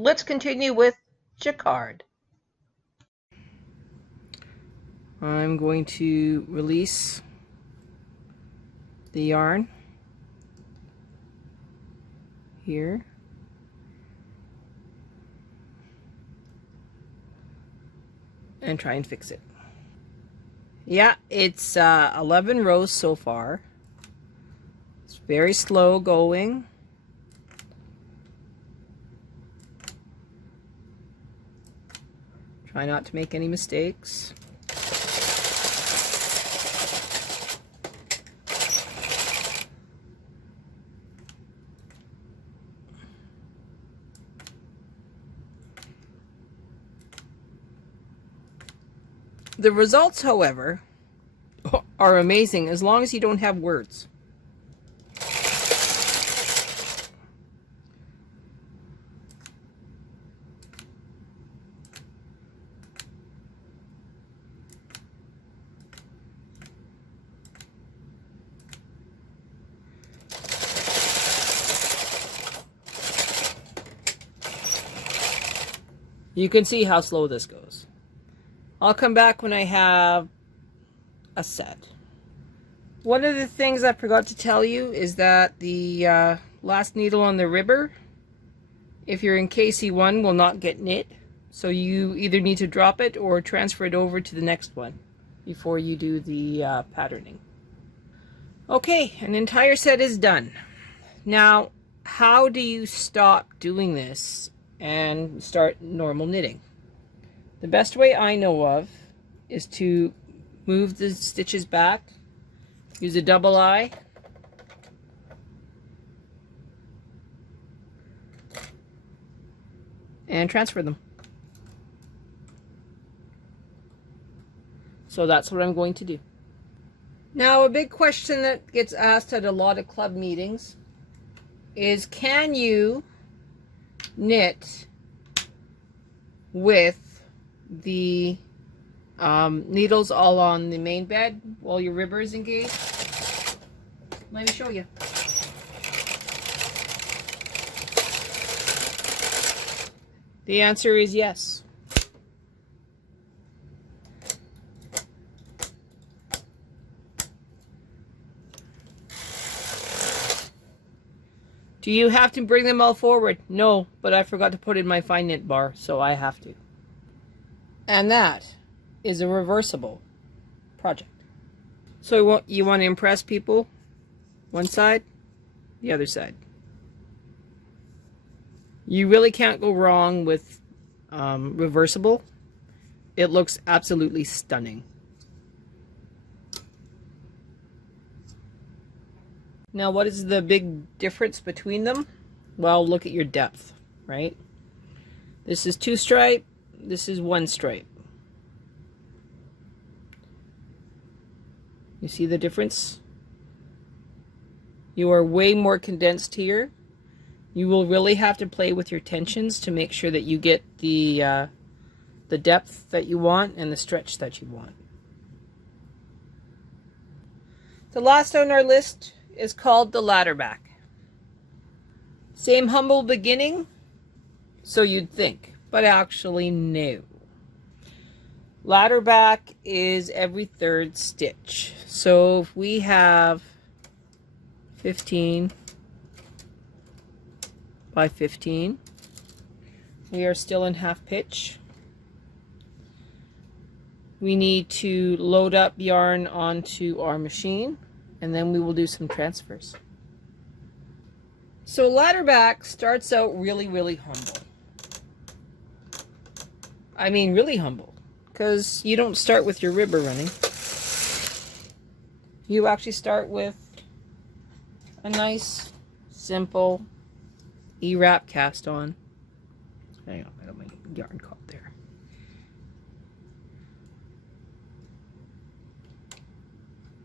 let's continue with jacquard. I'm going to release the yarn here. And try and fix it. Yeah, it's 11 rows so far. It's very slow going. Try not to make any mistakes. The results, however, are amazing as long as you don't have words. You can see how slow this goes. I'll come back when I have a set. One of the things I forgot to tell you is that the last needle on the ribber, if you're in KC1, will not get knit. So you either need to drop it or transfer it over to the next one before you do the patterning. Okay, an entire set is done. Now, how do you stop doing this and start normal knitting? The best way I know of is to move the stitches back, use a double eye, and transfer them. So that's what I'm going to do. Now, a big question that gets asked at a lot of club meetings is, can you knit with the needles all on the main bed while your ribber is engaged? Let me show you. The answer is yes. Do you have to bring them all forward? No, but I forgot to put in my fine knit bar, so I have to. And that is a reversible project. So you want to impress people? One side, the other side. You really can't go wrong with reversible. It looks absolutely stunning. Now, what is the big difference between them? Well, look at your depth, right? This is 2 stripe. This is 1 stripe. You see the difference? You are way more condensed here. You will really have to play with your tensions to make sure that you get the depth that you want and the stretch that you want. The last on our list is called the ladder back. Same humble beginning, so you'd think. But actually, no. Ladder back is every 3rd stitch. So if we have 15 by 15, we are still in half pitch. We need to load up yarn onto our machine, and then we will do some transfers. So ladder back starts out really, really humble. I mean really humble, because you don't start with your ribber running. You actually start with a nice, simple E-wrap cast on. Hang on, I got my yarn caught there.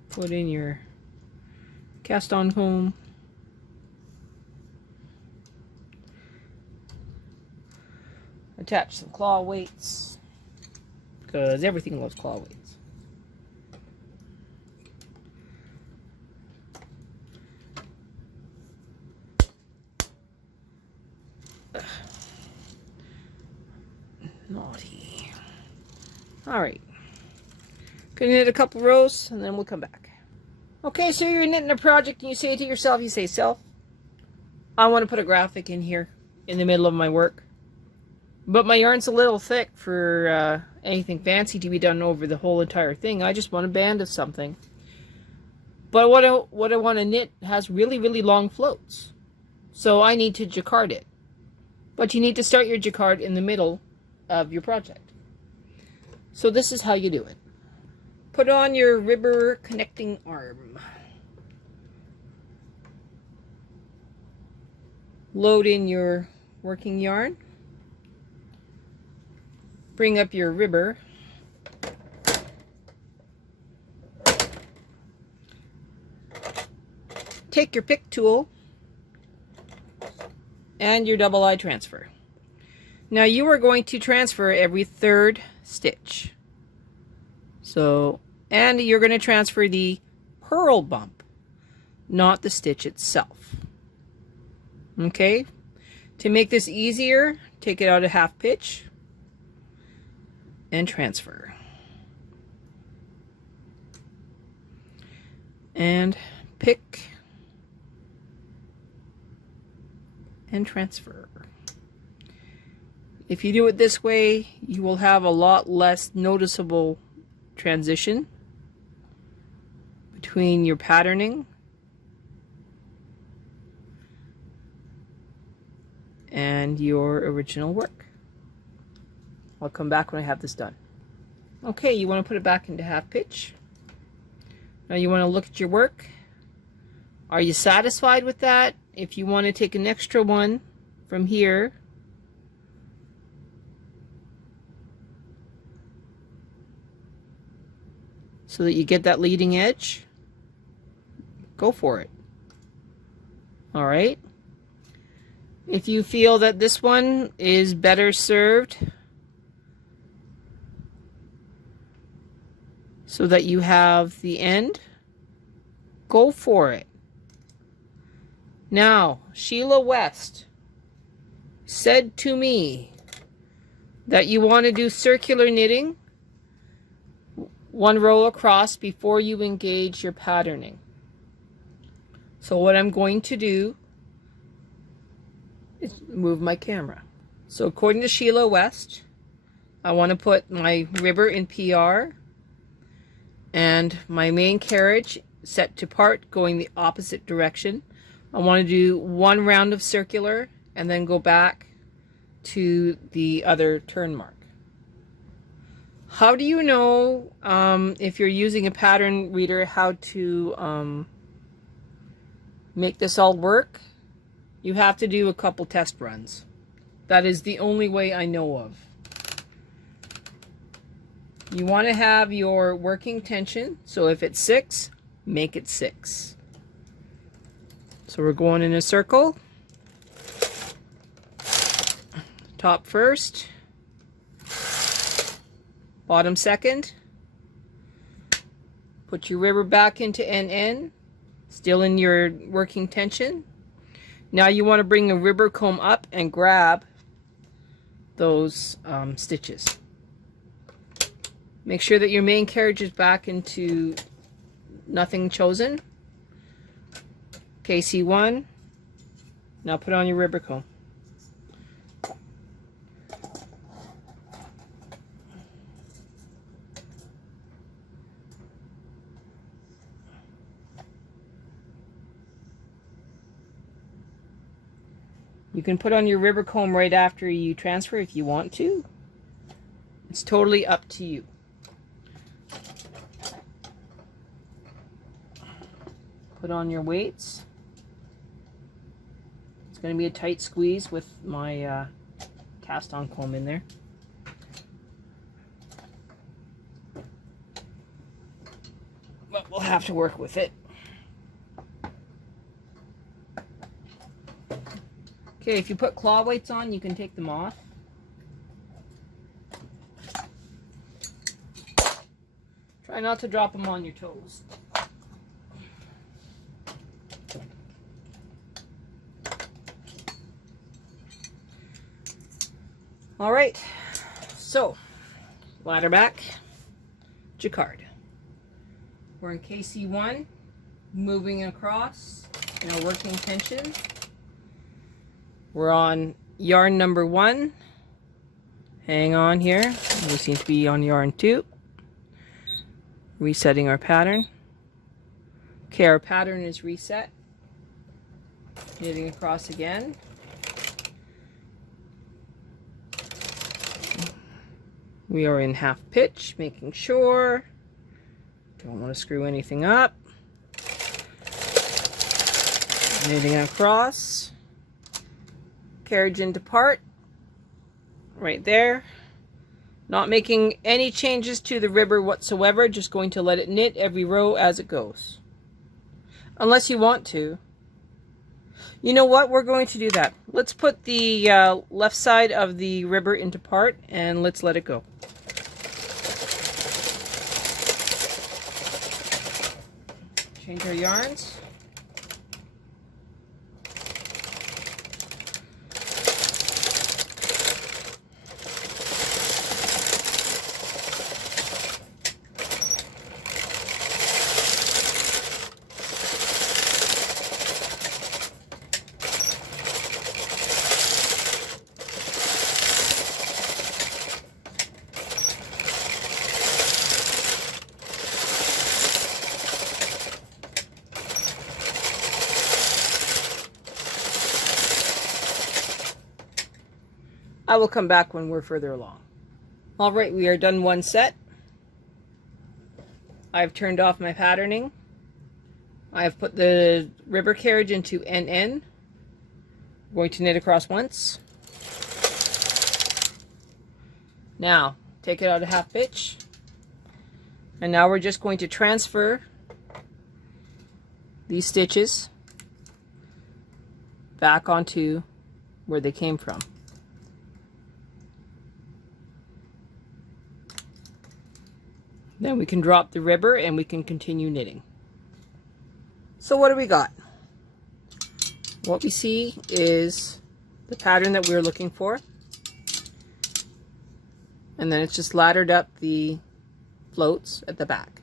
Put in your cast on comb. Attach some claw weights, because everything loves claw weights. Alright. Gonna knit a couple rows and then we'll come back. Okay, so you're knitting a project and you say to yourself, self, I want to put a graphic in here in the middle of my work. But my yarn's a little thick for anything fancy to be done over the whole entire thing. I just want a band of something. But what I want to knit has really, really long floats. So I need to jacquard it. But you need to start your jacquard in the middle of your project. So this is how you do it. Put on your ribber connecting arm. Load in your working yarn. Bring up your ribber. Take your pick tool and your double eye transfer. Now you are going to transfer every third stitch. So, and you're going to transfer the purl bump, not the stitch itself. Okay? To make this easier, take it out a half pitch and transfer. And pick and transfer. If you do it this way, you will have a lot less noticeable transition between your patterning and your original work. I'll come back when I have this done. Okay, you want to put it back into half pitch. Now you want to look at your work. Are you satisfied with that? If you want to take an extra one from here, so that you get that leading edge, go for it. All right. If you feel that this one is better served so that you have the end, go for it. Now, Sheila West said to me that you want to do circular knitting one row across before you engage your patterning. So what I'm going to do is move my camera. So according to Sheila West, I want to put my ribber in PR and my main carriage set to part going the opposite direction. I want to do one round of circular and then go back to the other turn mark. How do you know if you're using a pattern reader how to make this all work? You have to do a couple test runs. That is the only way I know of. You want to have your working tension, so if it's 6, make it 6. So we're going in a circle. Top first, bottom second. Put your ribber back into NN, still in your working tension. Now you want to bring a ribber comb up and grab those stitches. Make sure that your main carriage is back into nothing chosen. KC1. Now put on your ribber comb. You can put on your ribber comb right after you transfer if you want to. It's totally up to you. Put on your weights. It's going to be a tight squeeze with my cast on comb in there. But we'll have to work with it. Okay, if you put claw weights on, you can take them off. Try not to drop them on your toes. All right, so ladder back, jacquard. We're in KC1, moving across in our working tension. We're on yarn number 1. Hang on here. We seem to be on yarn 2. Resetting our pattern. Okay, our pattern is reset. Knitting across again. We are in half pitch, making sure. Don't want to screw anything up. Knitting across. Carriage into part. Right there. Not making any changes to the ribber whatsoever, just going to let it knit every row as it goes. Unless you want to. You know what? We're going to do that. Let's put the left side of the ribber into part and let's let it go. Change our yarns. I will come back when we're further along. Alright, we are done one set. I've turned off my patterning. I've put the ribber carriage into NN. I'm going to knit across once. Now, take it out of half pitch. And now we're just going to transfer these stitches back onto where they came from. Then we can drop the ribber and we can continue knitting. So what do we got? What we see is the pattern that we're looking for. And then it's just laddered up the floats at the back.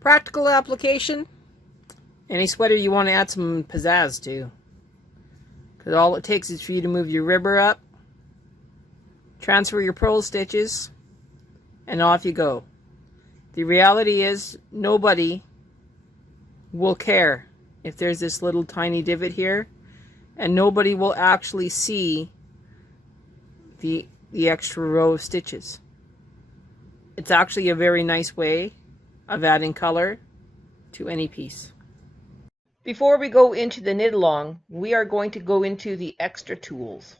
Practical application. Any sweater you want to add some pizzazz to. Because all it takes is for you to move your ribber up, transfer your purl stitches, and off you go. The reality is nobody will care if there's this little tiny divot here, and nobody will actually see the extra row of stitches. It's actually a very nice way of adding color to any piece. Before we go into the knit along, we are going to go into the extra tools.